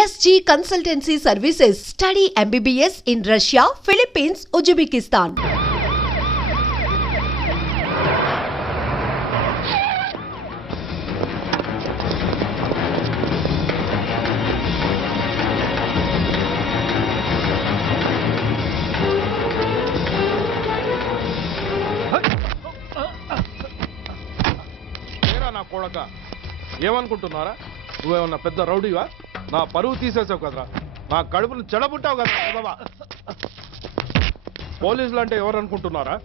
SG Consultancy Services. Study MBBS in Russia, Philippines, Uzbekistan. ఏమనుకుంటున్నారా? నువ్వేమన్నా పెద్ద రౌడీవా? నా పరువు తీసేసావు కదరా, నా కడుపును చెడబుట్టావు కదా. పోలీసులు అంటే ఎవరు అనుకుంటున్నారా?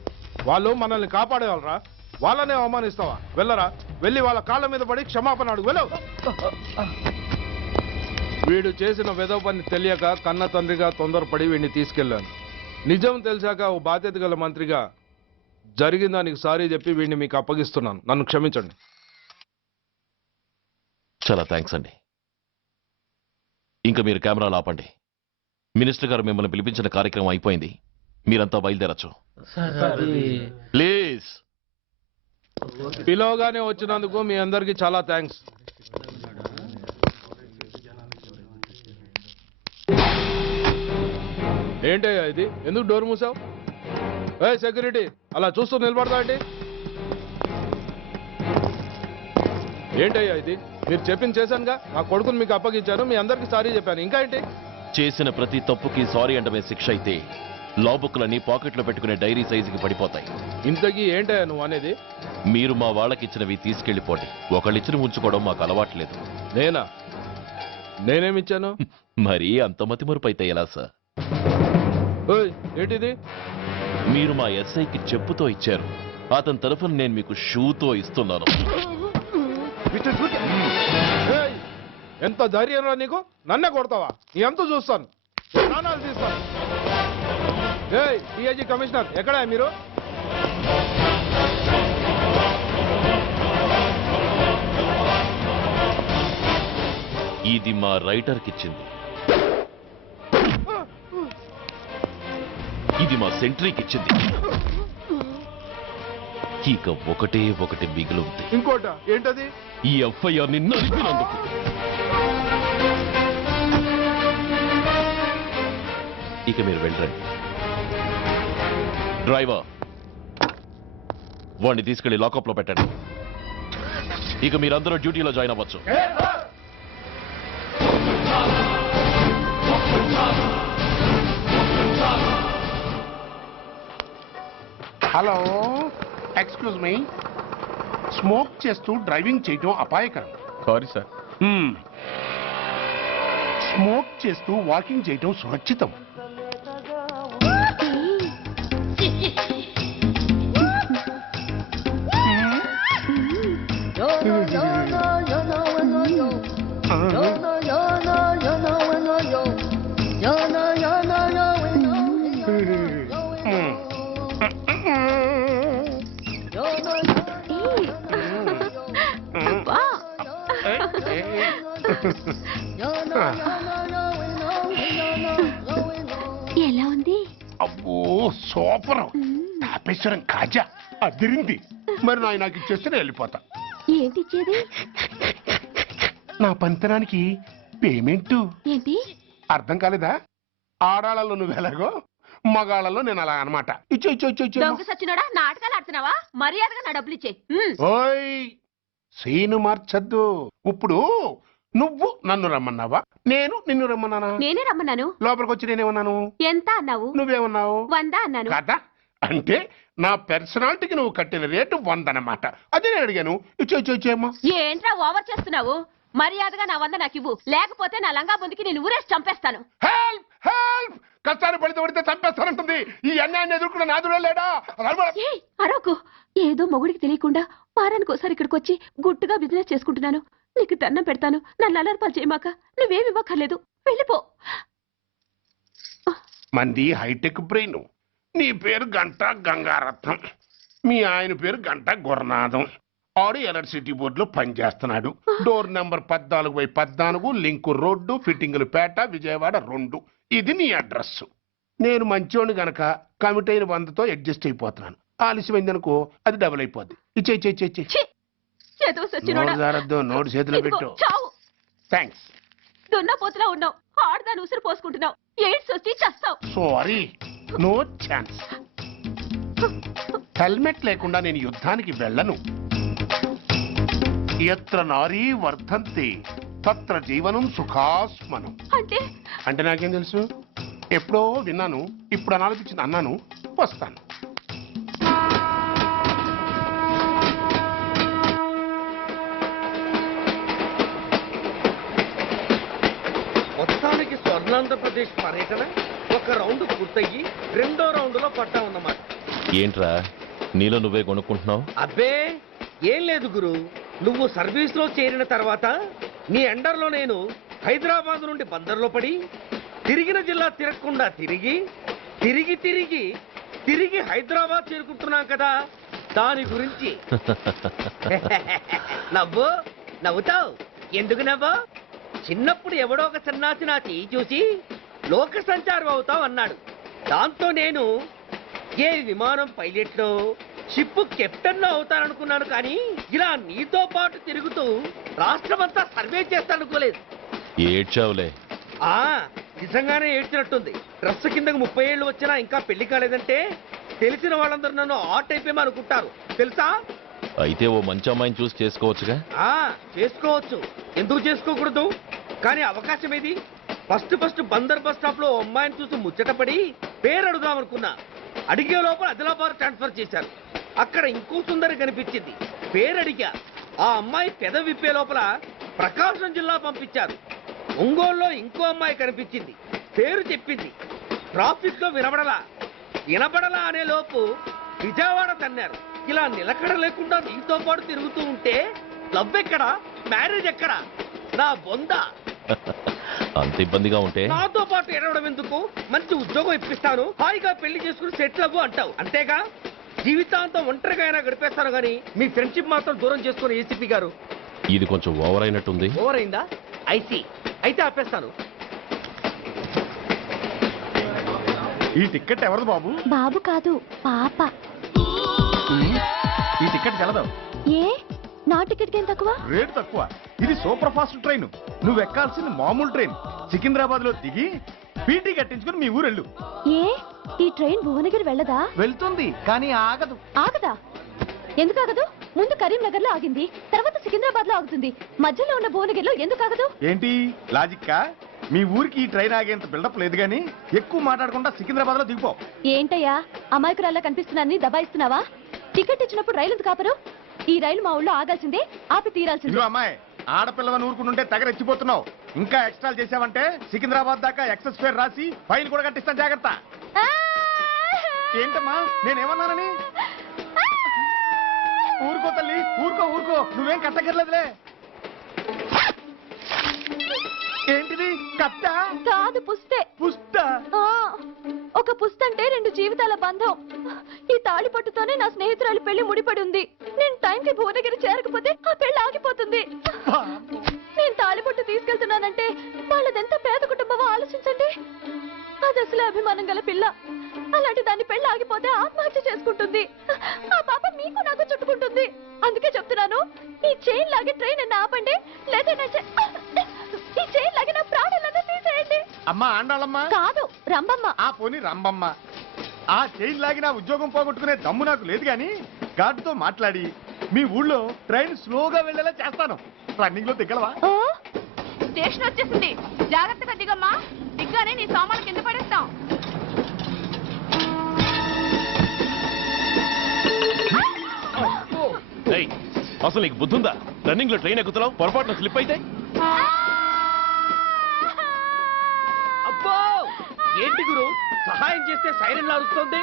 వాళ్ళు మనల్ని కాపాడేవాళ్ళరా, వాళ్ళనే అవమానిస్తావా? వెళ్ళరా, వెళ్ళి వాళ్ళ కాళ్ళ మీద పడి క్షమాపణ అడుగు. వెళ్ళవు. వీడు చేసిన వెధవ పని తెలియక కన్న తండ్రిగా తొందరపడి వీడిని తీసుకెళ్లాను. నిజం తెలిసాక ఓ బాధ్యత గల మంత్రిగా జరిగిన దానికి సారీ చెప్పి వీడిని మీకు అప్పగిస్తున్నాను. నన్ను క్షమించండి. చాలా థ్యాంక్స్ అండి. ఇంకా మీరు కెమెరాలు ఆపండి. మినిస్టర్ గారు మిమ్మల్ని పిలిపించిన కార్యక్రమం అయిపోయింది. మీరంతా బయలుదేరచ్చు ప్లీజ్. పిలవగానే వచ్చినందుకు మీ అందరికీ చాలా థ్యాంక్స్. ఏంటయ్యా ఇది? ఎందుకు డోర్ మూసావు? ఏ సెక్యూరిటీ, అలా చూస్తూ నిలబడతా అండి. ఏంటయ్యా ఇది? మీరు చెప్పింది చేశానుగా, నా కొడుకుని మీకు అప్పగించాను, మీ అందరికి సారీ చెప్పాను. ఇంకా ఏంటి? చేసిన ప్రతి తప్పుకి సారీ అంటమే శిక్ష అయితే లా బుక్లన్నీ పాకెట్లో పెట్టుకునే డైరీ సైజుకి పడిపోతాయి. ఇంతకీ ఏంటయ్యా నువ్వు అనేది? మీరు మా వాళ్ళకిచ్చినవి తీసుకెళ్లిపోండి. ఒకళ్ళిచ్చిన ఉంచుకోవడం మాకు అలవాట్లేదు. నేనా? నేనేమిచ్చాను? మరీ అంత మతిమరుపు అయితే ఎలా సార్? ఏంటిది? మీరు మా ఎస్ఐకి చెప్పుతో ఇచ్చారు, అతని తరఫున నేను మీకు షూతో ఇస్తున్నాను. ఎంత ధైర్యం రా నీకు? నన్నే కొడతావా? నీ ఎంత చూస్తాను, ప్రాణాలు తీస్తాను. డిఐజీ కమిషనర్ ఎక్కడా మీరు? ఇది మా రైటర్కి ఇచ్చింది, ఇది మా సెంట్రీకి ఇచ్చింది. ఇక ఒకటే ఒకటి మిగిలి ఉంది. ఇంకోట ఏంటది? ఈ ఎఫ్ఐఆర్ ని నలిపినందుకు. ఇక మీరు వెళ్ళండి. డ్రైవర్, వాడిని తీసుకెళ్లి లాకప్ లో పెట్టండి. ఇక మీరందరూ డ్యూటీలో జాయిన్ అవ్వచ్చు. Hello, excuse me. స్మోక్ చేస్తూ డ్రైవింగ్ చేయటం అపాయకరం. Sorry sir. స్మోక్ చేస్తూ వాకింగ్ చేయటం సురక్షితం. ఎలా ఉంది? అబ్బో సూపర్. తాపేశ్వరం కాజా అదిరింది. మరి నాకు ఇచ్చేస్తే నేను వెళ్ళిపోతా. ఏంటి ఇచ్చేది? నా పంతనానికి పేమెంట్. ఏంటి అర్థం కాలేదా? ఆడాళ్ళలో నువ్వు ఎలాగో, మగాళ్ళలో నేను అలా అనమాట. ఇచ్చో ఇచ్చో ఇచ్చో ఇచ్చో. దొంగ సచ్చినోడా, నాటకాలు ఆడుతున్నావా? మర్యాదగా నా డబ్బులు ఇచ్చే. ఓయ్, సీను మార్చద్దు. ఇప్పుడు నువ్వు నన్ను రమ్మన్నావా, నేను నిన్ను రమ్మన్నానా? నేనే రమ్మన్నాను. లోపలికి వచ్చి నేనేమన్నాను? ఎంత అన్నావు? నువ్వేమన్నావు? 100 అన్నాను. కదా, అంటే నా పర్సనాలిటీకి నువ్వు కట్టిన రేటు 100 అన్నమాట. అదే నేను అడిగాను. ఇచ్చో ఇచ్చో ఇచ్చేమ్మా. ఏంట్రా ఓవర్ చేస్తున్నావు? మర్యాదగా నా 100 నాకు ఇవ్వు, లేకపోతే నా లంగా బొందికి నేను ఊరేసి చంపేస్తాను. హెల్ప్ హెల్ప్, కష్టాన్ని పడితే చంపేస్తానంటుంది. ఈ అన్యాయాన్ని ఎదుర్కొన్న నాదుడే లేడా? అరవకు. ఏదో మొగుడికి తెలియకుండా వారానికి ఒకసారి ఇక్కడికి వచ్చి గుట్టుగా బిజినెస్ చేసుకుంటున్నాను. నీకు దండం పెడతాను, నన్ను అలర్పాలు చేయమాక. నువ్వేమి ఇవ్వక్కర్లేదు, వెళ్ళిపో. మంది హైటెక్ బ్రెయిన్. నీ పేరు గంట గంగారత్నం, మీ ఆయన పేరు గంట గురునాథం. ఆడు ఎలక్ట్రిసిటీ బోర్డులో పనిచేస్తున్నాడు. డోర్ నెంబర్ 14/14, లింకు రోడ్డు, ఫిట్టింగులు పేట, విజయవాడ 2. ఇది నీ అడ్రస్. నేను మంచోని గనక కమిట్ అయిన 100తో అడ్జస్ట్ అయిపోతున్నాను. ఆలస్యమైందనుకో అది డబుల్ అయిపోద్ది. ఇచ్చే నోటు జారద్దు, నోటు చేతిలో పెట్టు. థ్యాంక్స్. దున్నపోతులా ఉన్నావు. ఆడదాని ఉసురు పోసుకుంటున్నావు. ఎయిడ్స్ వచ్చి చస్తావు. Sorry, no chance. హెల్మెట్ లేకుండా నేను యుద్ధానికి వెళ్ళను. ఎత్ర నారీ వర్ధంతి తత్ర జీవనం సుఖాస్మనం. అంటే నాకేం తెలుసు? ఎప్పుడో విన్నాను, ఇప్పుడు అనాలనిపించింది అన్నాను. వస్తాను. మొత్తానికి స్వర్ణాంధ్రప్రదేశ్ పర్యటన ఒక రౌండ్ పూర్తయ్యి రెండో రౌండ్ లో పడ్డామన్నమాట. ఏంట్రా నీలో నువ్వే కొనుక్కుంటున్నావు? అబ్బే ఏం లేదు గురు, నువ్వు సర్వీస్ లో చేరిన తర్వాత నీ అండర్లో నేను హైదరాబాద్ నుండి బందర్లో పడి తిరిగిన జిల్లా తిరగకుండా తిరిగి తిరిగి తిరిగి తిరిగి హైదరాబాద్ చేరుకుంటున్నాం కదా, దాని గురించి. నవ్వు నవ్వుతావు ఎందుకు నవ్వు? చిన్నప్పుడు ఎవడో ఒక సన్నాసి నా చెయ్యి చూసి లోక సంచారం అవుతావు అన్నాడు. దాంతో నేను ఏ విమానం పైలట్లో షిప్ కెప్టెన్ అవుతాననుకున్నాను, కానీ ఇలా నీతో పాటు తిరుగుతూ రాష్ట్రమంతా సర్వే చేస్తాననుకోలేదు. ఏడ్చావులే. నిజంగానే ఏడ్చినట్టుంది. డ్రెస్ కిందకు 30 ఏళ్ళు వచ్చినా ఇంకా పెళ్లి కాలేదంటే తెలిసిన వాళ్ళందరూ నన్ను ఆ టైప్ ఏమో అనుకుంటారు తెలుసా. అయితే ఓ మంచి అమ్మాయిని చూసి చేసుకోవచ్చుగా. చేసుకోవచ్చు, ఎందుకు చేసుకోకూడదు? కానీ అవకాశం ఏది? ఫస్ట్ బందర్ బస్ స్టాప్ లో అమ్మాయిని చూసి ముచ్చటపడి పేరు అడుగుదాం అనుకున్నా. అడిగే లోపల ఆదిలాబాద్ ట్రాన్స్ఫర్ చేశారు. అక్కడ ఇంకో సుందరి కనిపించింది, పేరు అడిగా. ఆ అమ్మాయి పెద విప్పే లోపల ప్రకాశం జిల్లా పంపించారు. ఒంగోలులో ఇంకో అమ్మాయి కనిపించింది, పేరు చెప్పింది. ట్రాఫిక్ లో వినబడలా అనే లోపు విజయవాడ తన్నారు. ఇలా నిలకడ లేకుండా నీతో పాటు తిరుగుతూ ఉంటే లవ్ ఎక్కడా, మ్యారేజ్ ఎక్కడా? నా బొంద. అంత ఇబ్బందిగా ఉంటే నాతో పాటు ఎడవడం ఎందుకు? మంచి ఉద్యోగం ఇప్పిస్తాను, హాయిగా పెళ్లి చేసుకుని సెటిల్ అవ్వు అంటావు అంతేగా. జీవితాంతం ఒంటరిగా అయినా గడిపేస్తాను, కానీ మీ ఫ్రెండ్షిప్ మాత్రం దూరం చేసుకుని ఏసీపీ గారు. ఇది కొంచెం ఓవర్ అయినట్టుంది. ఓవర్ అయిందా? ఐసీ, అయితే ఆపేస్తాను. ఈ టికెట్ ఎవరిది బాబు? బాబు కాదు, పాప. ఈ టికెట్ తెలదు. ఏ నా టికెట్ ఏం తక్కువ? రేటు తక్కువ. ఇది సూపర్ ఫాస్ట్ ట్రైన్. నువ్వు ఎక్కాల్సింది మామూలు ట్రైన్. సికింద్రాబాద్ లో దిగి పీటీ కట్టించుకుని మీ ఊరెళ్ళు. ఏ ఈ ట్రైన్ భువనగిరి వెళ్ళదా? వెళ్తుంది, కానీ ఆగదు. ఆగదా? ఎందుకు ఆగదు? ముందు కరీంనగర్ లో ఆగింది, తర్వాత సికింద్రాబాద్ లో ఆగుతుంది. మధ్యలో ఉన్న భువనగిరిలో ఎందుకు ఆగదు? ఏంటి లాజిక్కా? మీ ఊరికి ఈ ట్రైన్ ఆగేంత బిల్డప్ లేదు, గానీ ఎక్కువ మాట్లాడకుండా సికింద్రాబాద్ లో దిగిపో. ఏంటయ్యా అమాయకురాల్లా కనిపిస్తున్నాన్ని దబాయిస్తున్నావా? టికెట్ ఇచ్చినప్పుడు రైలు ఎందుకు ఆపరు? ఈ రైలు మా ఊళ్ళో ఆగాల్సిందే, ఆపి తీరాల్సిందే. ఇదిగో అమ్మాయి, ఆడపిల్లవని ఊరుకుంటుంటే తెగరెచ్చిపోతున్నావు. ఇంకా ఎక్స్ట్రాలు చేసావంటే సికింద్రాబాద్ దాకా ఎక్సెస్ ఫేర్ రాసి ఫైన్ కూడా కట్టిస్తాను, జాగ్రత్త. ఏంటమ్మా నేనేమన్నానని? ఊరుకో తల్లి, ఊరుకో, నువ్వేం కట్టగర్లేదులే. ఏంటిది? కట్ట కాదు, పుస్తే. పుష్ట? ఒక పుస్తంటే 2 జీవితాల బంధం. ఈ తాళి పట్టుతోనే నా స్నేహితురాలి పెళ్లి ముడిపడి ఉంది. నేను టైంకి భువనగిరి చేరకపోతే ఆ పెళ్లి ఆగిపోతుంది. నేను తాళి పట్టు తీసుకెళ్తున్నానంటే వాళ్ళదెంత పేద కుటుంబమో ఆలోచించండి. అది అసలు అభిమానం గల పిల్ల. అలాంటి దాన్ని పెళ్లి ఆగిపోతే ఆత్మహత్య చేసుకుంటుంది. ఆ పాప మీకు నాకు చుట్టుకుంటుంది. అందుకే చెప్తున్నాను, ఈ చైన్ లాగి ట్రైన్ అన్న ఆపండి, లేదా ఈ చైన్ లాగి నా ప్రాణాలన్నా తీసేయండి. అమ్మా ఆండాళ్ళమ్మ కాదు, రంబమ్మ. ఆ పోని రంబమ్మ. ఆ చైన్ లాగి నా ఉద్యోగం పోగొట్టుకునే దమ్ము నాకు లేదు, గాని గార్డుతో మాట్లాడి మీ ఊళ్ళో ట్రైన్ స్లోగా వెళ్ళేలా చేస్తాను. రన్నింగ్ లో దిగలవా? స్టేషన్ వచ్చేసింది, జాగ్రత్తగా దిగమ్మా. దిగ్గానే నీ సామాన్లు కింద పడేస్తాం. ఏయ్, అసలు నీకు బుద్ధుందా? రన్నింగ్ లో ట్రైన్ ఎక్కుతున్నావు, పొరపాటున స్లిప్ అయితే? అబ్బో ఏంటి గురు, సహాయం చేస్తే సైరన్ లారుస్తుంది.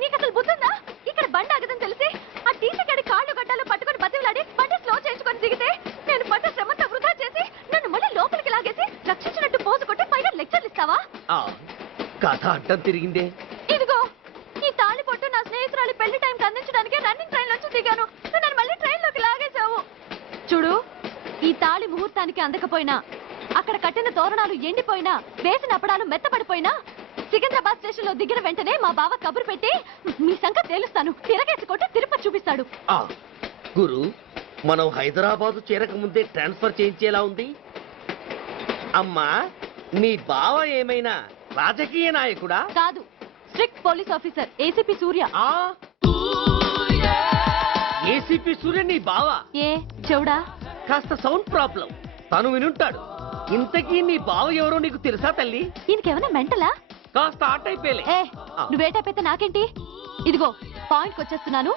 నీకు అసలు బుద్ధుందా? ఇక్కడ బండి ఆగదని తెలిసి ఆ టీసీ గడి కాళ్ళు గడ్డలు పట్టుకొని బతిలాడి బండి స్లో చేసుకొని దిగితే నేను పడ్డ శ్రమంతా వృధా చేసి నన్ను మళ్ళీ లోపలికి లాగేసి రక్షించినట్టు పోజు కొట్టి పైన లెక్చర్లు ఇస్తావా? కథ అడ్డం తిరిగిందే. ఇదిగో ఈ తాళి పొట్టు నా స్నేహితురాలి పెళ్లి టైంకి అందించడానికి రన్నింగ్ ట్రైన్ నుంచి దిగాను. నన్ను మళ్ళీ ట్రైన్ లోకి లాగేశావు. చూడు, ఈ తాళి ముహూర్తానికి అందకపోయినా, అక్కడ కట్టిన తోరణాలు ఎండిపోయినా, వేసిన అప్పడాలు మెత్తపడిపోయినా, సికింద్రాబాద్ స్టేషన్ లో దిగిన వెంటనే మా బావ కబురు పెట్టి మీ సంగతి తేలుస్తాను, తిరగేసి కొట్టి తిరుపతి చూపిస్తాడు. గురు, మనం హైదరాబాద్ చేరక ముందే ట్రాన్స్ఫర్ చేయించేలా ఉంది. అమ్మా నీ బావ ఏమైనా రాజకీయ నాయకుడా? కాదు, స్ట్రిక్ట్ పోలీస్ ఆఫీసర్ ఏసీపీ సూర్య. ఏసీపీ సూర్య నీ బావ? ఏ చెవుడా? కాస్త సౌండ్ ప్రాబ్లం, తను వినుంటాడు. ఇంతకీ నీ బావ ఎవరో నీకు తెలుసా తల్లి? ఈయనకేమైనా మెంటలా? కాస్త ఆట అయిపోయలే. ఏ నువ్వేటైతే నాకేంటి? ఇదిగో పాయింట్కి వచ్చేస్తున్నాను.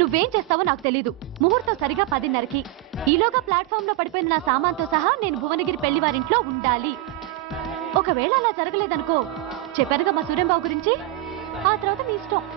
నువ్వేం చేస్తావో నాకు తెలీదు. ముహూర్తం సరిగా 10:30కి. ఈలోగా ప్లాట్ఫామ్ లో పడిపోయిన నా సామాన్తో సహా నేను భువనగిరి పెళ్లి వారింట్లో ఉండాలి. ఒకవేళ అలా జరగలేదనుకో, చెప్పానుగా మా సూర్యంబాబు గురించి. ఆ తర్వాత మీ ఇష్టం.